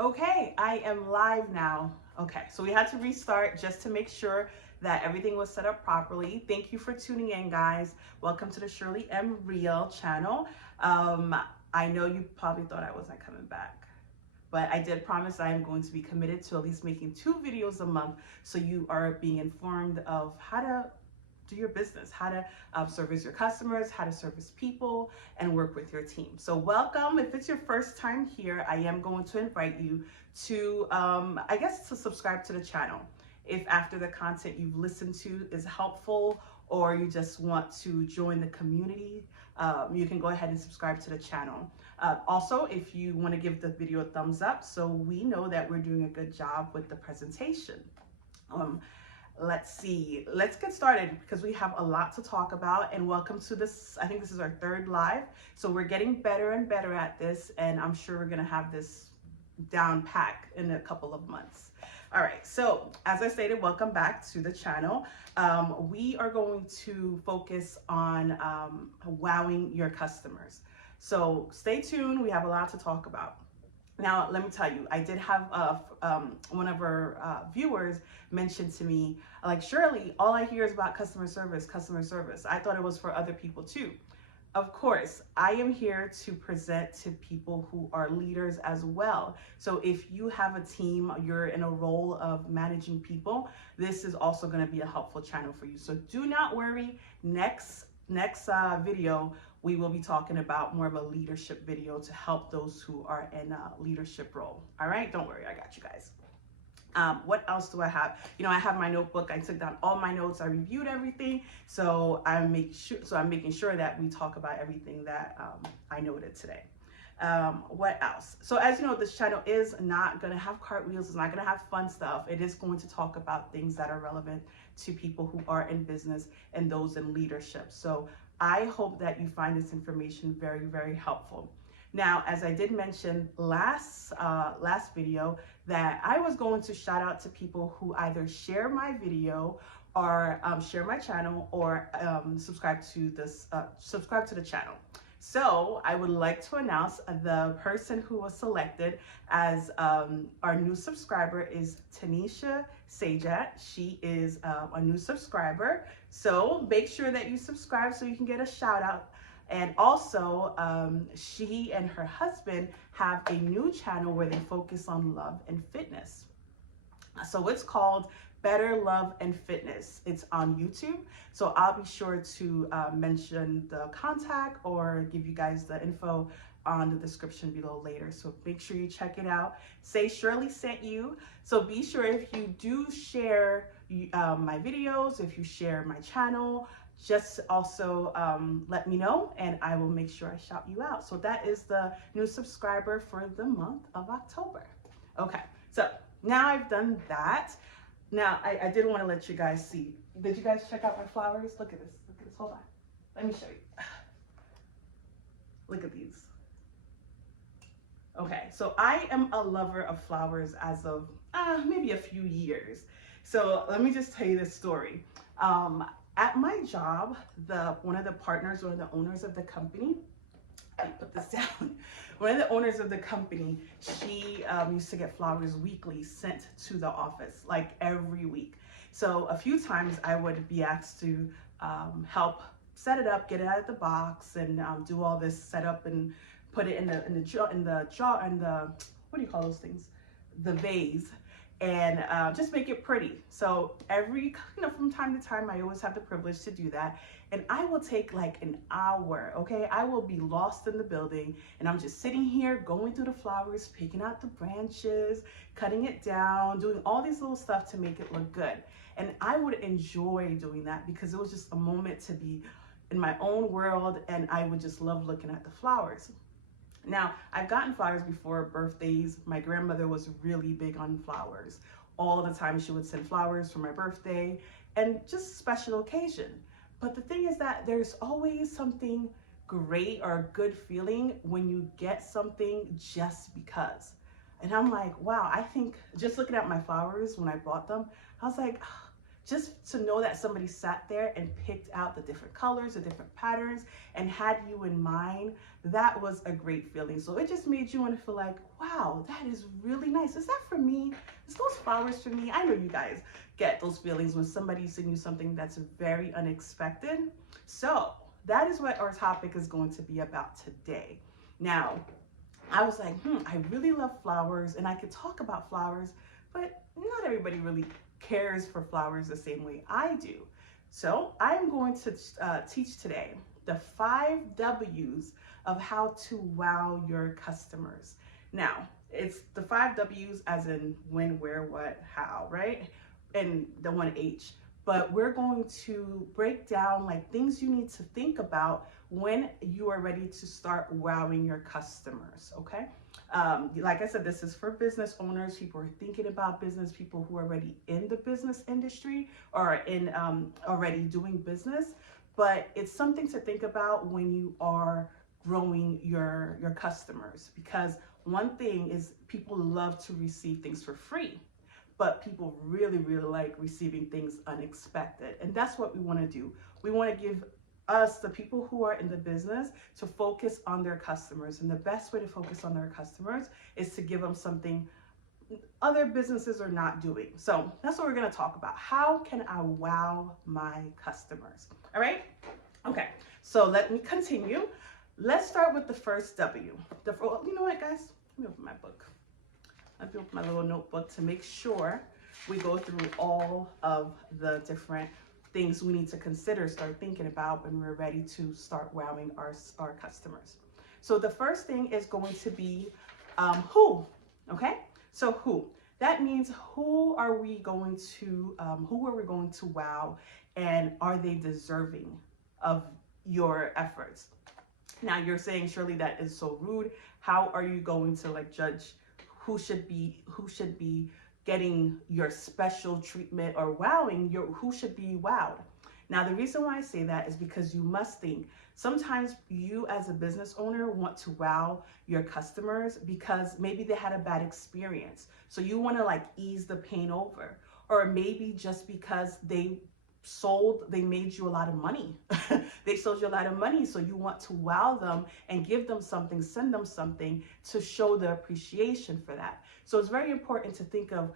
Okay, I am live now. Okay, so we had to restart just to make sure that everything was set up properly. Thank you for tuning in, guys. Welcome to the Sherleymreal channel. Um, I know you probably thought I wasn't coming back, but I did promise I am going to be committed to at least making 2 videos a month so you are being informed of how to do your business, how to service your customers, how to service people, and work with your team. So welcome. If it's your first time here, I am going to invite you to, I guess, to subscribe to the channel. If after the content you've listened to is helpful, or you just want to join the community, you can go ahead and subscribe to the channel. Also, if you want to give the video a thumbs up so we know that we're doing a good job with the presentation. Let's see, let's get started because we have a lot to talk about. And welcome to this, I think this is our 3rd live. So we're getting better and better at this, and I'm sure we're gonna have this down pack in a couple of months. All right, so as I stated, welcome back to the channel. We are going to focus on wowing your customers. So stay tuned, we have a lot to talk about. Now, let me tell you, I did have one of our viewers mention to me, like, Shirley, all I hear is about customer service, customer service. I thought it was for other people too. Of course, I am here to present to people who are leaders as well. So if you have a team, you're in a role of managing people, this is also going to be a helpful channel for you. So do not worry. Next video, we will be talking about more of a leadership video to help those who are in a leadership role. All right, don't worry, I got you guys. What else do I have? You know, I have my notebook. I took down all my notes. I reviewed everything. So I'm making sure that we talk about everything that I noted today. What else? So as you know, this channel is not going to have cartwheels. It's not going to have fun stuff. It is going to talk about things that are relevant to people who are in business and those in leadership. So I hope that you find this information very, very helpful. Now, as I did mention last video, that I was going to shout out to people who either share my video or share my channel or subscribe to the channel. So I would like to announce the person who was selected as our new subscriber is Tanisha Sajat. She is a new subscriber. So make sure that you subscribe so you can get a shout out. And also, she and her husband have a new channel where they focus on love and fitness. So it's called Better Love and Fitness. It's on YouTube. So I'll be sure to mention the contact or give you guys the info on the description below later. So make sure you check it out. Say Shirley sent you. So be sure if you do share my videos, if you share my channel, just also let me know and I will make sure I shout you out. So that is the new subscriber for the month of October. Okay, so now I've done that. Now I did want to let you guys see. Did you guys check out my flowers? Look at this. Look at this. Hold on. Let me show you. Look at these. Okay, so I am a lover of flowers as of maybe a few years. So let me just tell you this story. At my job, one of the partners, one of the owners of the company, I put this down. One of the owners of the company, she used to get flowers weekly sent to the office, like every week. So a few times I would be asked to help set it up, get it out of the box, and do all this setup and put it in the jar, what do you call those things? The vase. And just make it pretty. So from time to time, I always have the privilege to do that. And I will take like an hour, okay? I will be lost in the building and I'm just sitting here going through the flowers, picking out the branches, cutting it down, doing all these little stuff to make it look good. And I would enjoy doing that because it was just a moment to be in my own world and I would just love looking at the flowers. Now, I've gotten flowers before, birthdays. My grandmother was really big on flowers. All the time she would send flowers for my birthday and just special occasion. But the thing is that there's always something great or a good feeling when you get something just because. And I'm like, wow, I think just looking at my flowers when I bought them, I was like, just to know that somebody sat there and picked out the different colors, the different patterns, and had you in mind, that was a great feeling. So it just made you want to feel like, wow, that is really nice. Is that for me? Is those flowers for me? I know you guys get those feelings when somebody sends you something that's very unexpected. So that is what our topic is going to be about today. Now, I was like, I really love flowers and I could talk about flowers, but not everybody really cares for flowers the same way I do. So I'm going to teach today the 5 W's of how to wow your customers. Now, it's the 5 W's as in when, where, what, how, right? And the 1 H. But we're going to break down like things you need to think about when you are ready to start wowing your customers, okay? Like I said, this is for business owners, people who are thinking about business, people who are already in the business industry or in already doing business. But it's something to think about when you are growing your customers, because one thing is people love to receive things for free, but people really, really like receiving things unexpected. And that's what we want to do. We want to give us, the people who are in the business, to focus on their customers. And the best way to focus on their customers is to give them something other businesses are not doing. So that's what we're going to talk about. How can I wow my customers? All right. Okay. So let me continue. Let's start with the first W. You know what, guys? Let me open my book. Let me open my little notebook to make sure we go through all of the different things we need to consider, start thinking about when we're ready to start wowing our customers. So the first thing is going to be who, okay? So who, that means who are we going to wow, and are they deserving of your efforts? Now you're saying, Shirley, that is so rude. How are you going to like judge who should be getting your special treatment or wowing who should be wowed? Now, the reason why I say that is because you must think sometimes you as a business owner want to wow your customers because maybe they had a bad experience. So you want to like ease the pain over, or maybe just because they made you a lot of money. They sold you a lot of money, so you want to wow them and give them something, send them something to show the appreciation for that. So it's very important to think of,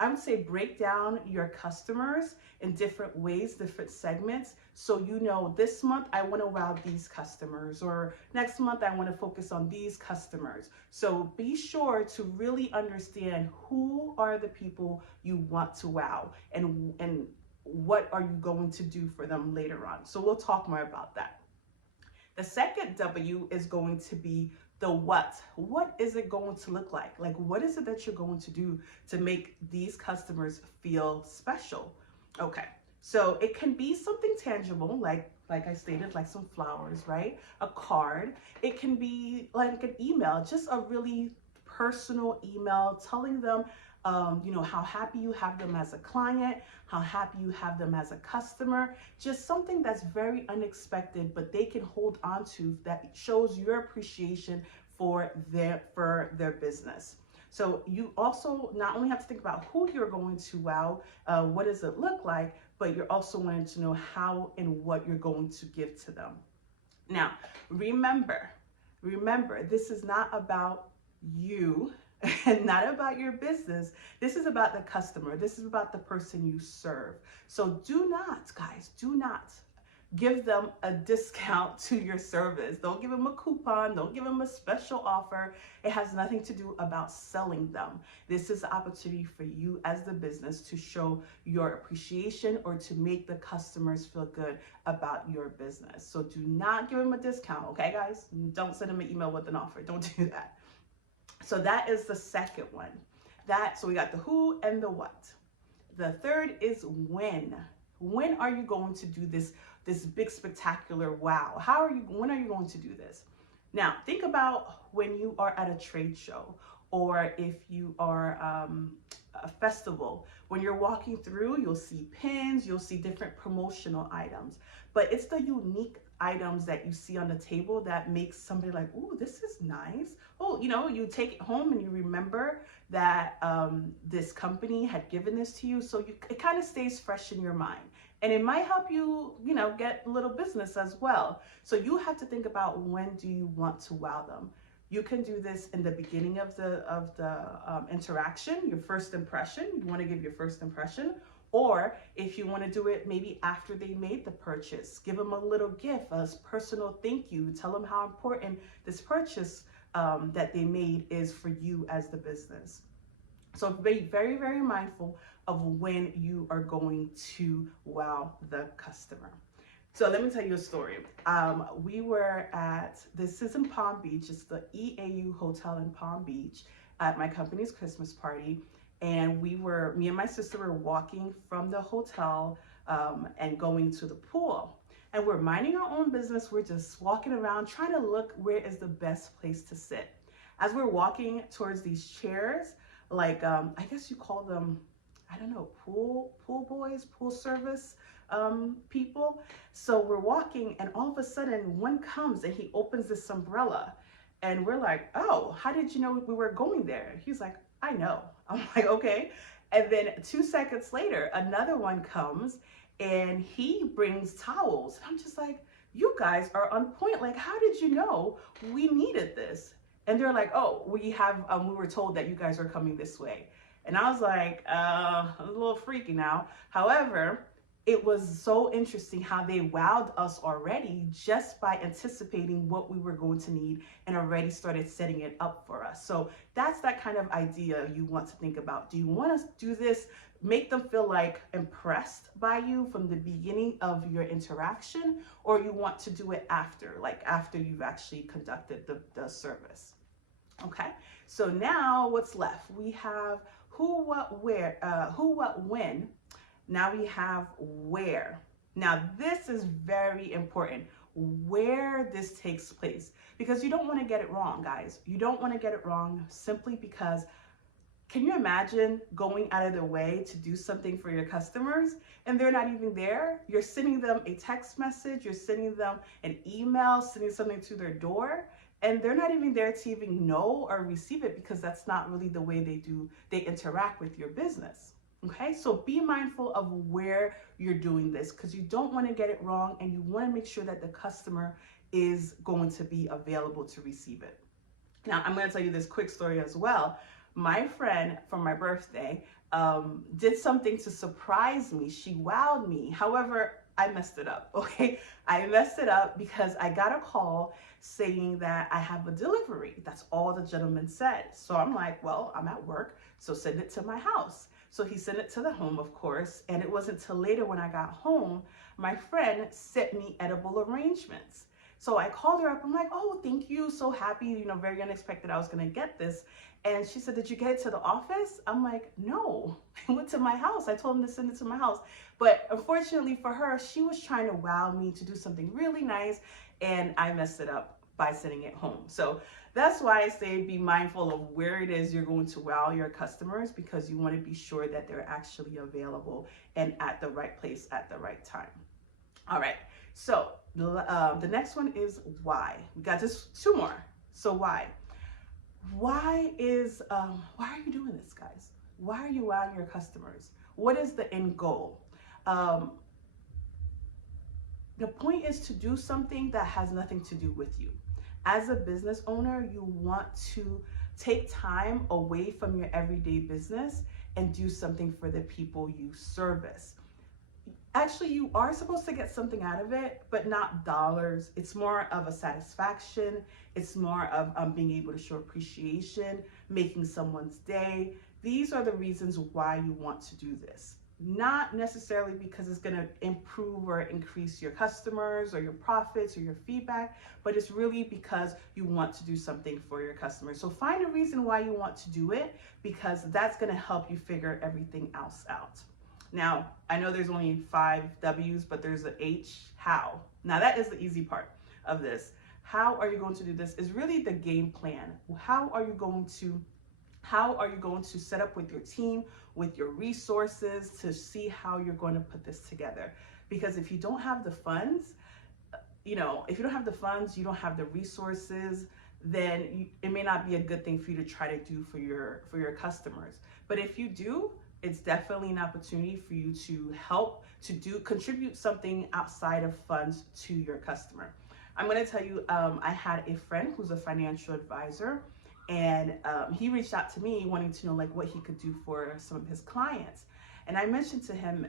I would say, break down your customers in different ways, different segments. So you know, this month I want to wow these customers, or next month I want to focus on these customers. So be sure to really understand who are the people you want to wow, and what are you going to do for them later on. So we'll talk more about that. The second W is going to be the what. What is it going to look like? Like, what is it that you're going to do to make these customers feel special? Okay, so it can be something tangible, like I stated, like some flowers, right? A card. It can be like an email, just a really personal email telling them how happy you have them as a client, how happy you have them as a customer, just something that's very unexpected, but they can hold on to, that shows your appreciation for their business. So you also not only have to think about who you're going to wow, what does it look like, but you're also wanting to know how and what you're going to give to them. Now, remember, this is not about you and not about your business. This is about the customer. This is about the person you serve. So do not, guys, do not give them a discount to your service. Don't give them a coupon. Don't give them a special offer. It has nothing to do about selling them. This is an opportunity for you as the business to show your appreciation or to make the customers feel good about your business. So do not give them a discount, okay, guys? Don't send them an email with an offer. Don't do that. So that is the second one. So we got the who and the what. The third is when. When are you going to do this big spectacular wow? When are you going to do this? Now, think about when you are at a trade show, or if you are a festival. When you're walking through, you'll see pins, you'll see different promotional items, but it's the unique items that you see on the table that makes somebody like, "Ooh, this is nice. Oh, you take it home and you remember that this company had given this to you. So it kind of stays fresh in your mind. And it might help you, get a little business as well. So you have to think about, when do you want to wow them? You can do this in the beginning of the interaction, your first impression. You want to give your first impression. Or if you want to do it maybe after they made the purchase, give them a little gift, a personal thank you. Tell them how important this purchase that they made is for you as the business. So be very, very mindful of when you are going to wow the customer. So let me tell you a story. We were this is in Palm Beach, it's the EAU Hotel in Palm Beach, at my company's Christmas party. And me and my sister were walking from the hotel and going to the pool. And we're minding our own business. We're just walking around trying to look where is the best place to sit. As we're walking towards these chairs, like I guess you call them, I don't know, pool boys, pool service people. So we're walking, and all of a sudden one comes and he opens this umbrella, and we're like, oh, how did you know we were going there? He's like, I know. I'm like, okay. And then 2 seconds later, another one comes and he brings towels. And I'm just like, you guys are on point. Like, how did you know we needed this? And they're like, oh, we were told that you guys are coming this way. And I was like, a little freaky now. However, it was so interesting how they wowed us already just by anticipating what we were going to need and already started setting it up for us. So that's that kind of idea you want to think about. Do you want to do this, make them feel like impressed by you from the beginning of your interaction, or you want to do it after, like after you've actually conducted the service? Okay, so now what's left? We have who, what, where, who, what, when. Now we have where. Now this is very important, where this takes place, because you don't want to get it wrong, guys. You don't want to get it wrong simply because, can you imagine going out of the way to do something for your customers and they're not even there? You're sending them a text message, you're sending them an email, sending something to their door, and they're not even there to even know or receive it, because that's not really the way they interact with your business. Okay, so be mindful of where you're doing this, because you don't want to get it wrong, and you want to make sure that the customer is going to be available to receive it. Now, I'm going to tell you this quick story as well. My friend, for my birthday, did something to surprise me. She wowed me. However, I messed it up, okay? I messed it up because I got a call saying that I have a delivery. That's all the gentleman said. So I'm like, well, I'm at work, so send it to my house. So he sent it to the home, of course, and it wasn't till later when I got home, my friend sent me edible arrangements. So I called her up. I'm like, oh, thank you. So happy, very unexpected I was going to get this. And she said, did you get it to the office? I'm like, no, I went to my house. I told him to send it to my house. But unfortunately for her, she was trying to wow me to do something really nice, and I messed it up by sending it home. So that's why I say be mindful of where it is you're going to wow your customers, because you want to be sure that they're actually available and at the right place at the right time. All right, so the next one is why. We got just 2 more. So why? Why are you doing this, guys? Why are you wowing your customers? What is the end goal? The point is to do something that has nothing to do with you. As a business owner, you want to take time away from your everyday business and do something for the people you service. Actually, you are supposed to get something out of it, but not dollars. It's more of a satisfaction. It's more of being able to show appreciation, making someone's day. These are the reasons why you want to do this. Not necessarily because it's going to improve or increase your customers or your profits or your feedback, but it's really because you want to do something for your customers. So find a reason why you want to do it, because that's going to help you figure everything else out. Now, I know there's only 5 W's, but there's an H, how. Now that is the easy part of this. How are you going to do this is really the game plan. How are you going to set up with your team, with your resources, to see how you're going to put this together? Because if you don't have the funds, you don't have the resources, then it may not be a good thing for you to try to do for your customers. But if you do, it's definitely an opportunity for you to help to contribute something outside of funds to your customer. I'm going to tell you, I had a friend who's a financial advisor, and he reached out to me wanting to know like what he could do for some of his clients. And I mentioned to him,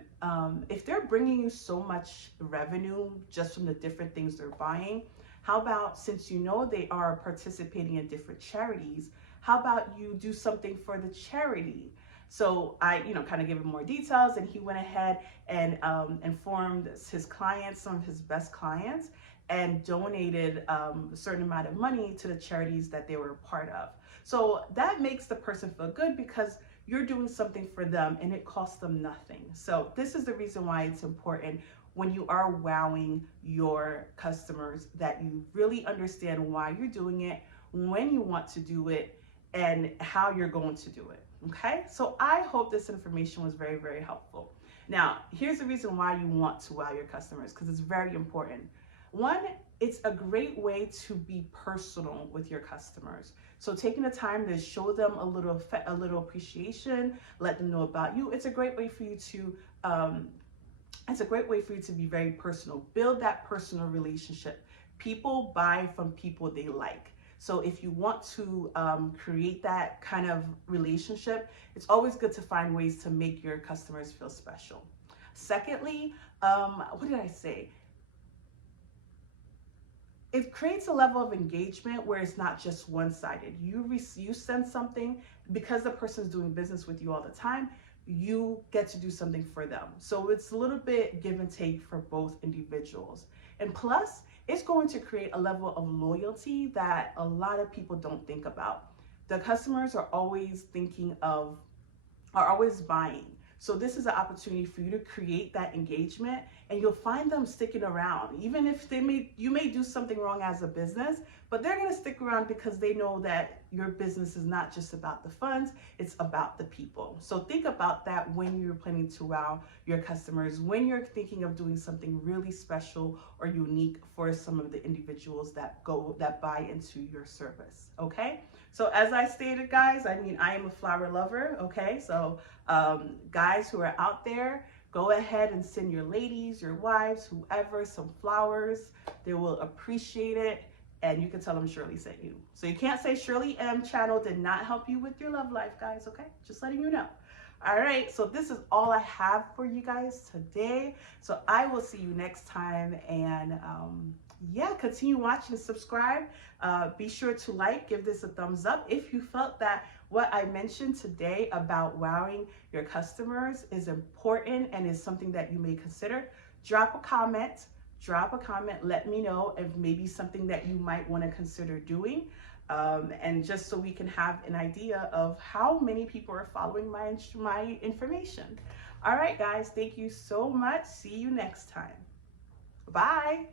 if they're bringing you so much revenue just from the different things they're buying, how about, since you know they are participating in different charities, how about you do something for the charity? So I, kind of gave him more details, and he went ahead and informed his clients, some of his best clients, and donated a certain amount of money to the charities that they were a part of. So that makes the person feel good because you're doing something for them and it costs them nothing. So this is the reason why it's important when you are wowing your customers that you really understand why you're doing it, when you want to do it, and how you're going to do it. Okay, so I hope this information was very, very helpful. Now, here's the reason why you want to wow your customers, because it's very important. One, it's a great way to be personal with your customers. So taking the time to show them a little appreciation, let them know about you. It's a great way for you to be very personal. Build that personal relationship. People buy from people they like. So if you want to create that kind of relationship, it's always good to find ways to make your customers feel special. Secondly, what did I say? It creates a level of engagement where it's not just one-sided. You send something, because the person's doing business with you all the time, you get to do something for them. So it's a little bit give and take for both individuals. And plus, it's going to create a level of loyalty that a lot of people don't think about. The customers are always always buying. So this is an opportunity for you to create that engagement, and you'll find them sticking around. Even if you may do something wrong as a business, but they're gonna stick around because they know that your business is not just about the funds, it's about the people. So think about that when you're planning to wow your customers, when you're thinking of doing something really special or unique for some of the individuals that buy into your service, okay? So as I stated, guys, I am a flower lover, okay? So guys who are out there, go ahead and send your ladies, your wives, whoever, some flowers. They will appreciate it, and you can tell them Shirley sent you. So you can't say Shirley M channel did not help you with your love life, guys, okay? Just letting you know. All right, so this is all I have for you guys today. So I will see you next time, and yeah, continue watching and subscribe. Be sure to give this a thumbs up if you felt that what I mentioned today about wowing your customers is important and is something that you may consider. Drop a comment, let me know if maybe something that you might want to consider doing. And just so we can have an idea of how many people are following my information. All right, guys, thank you so much. See you next time. Bye.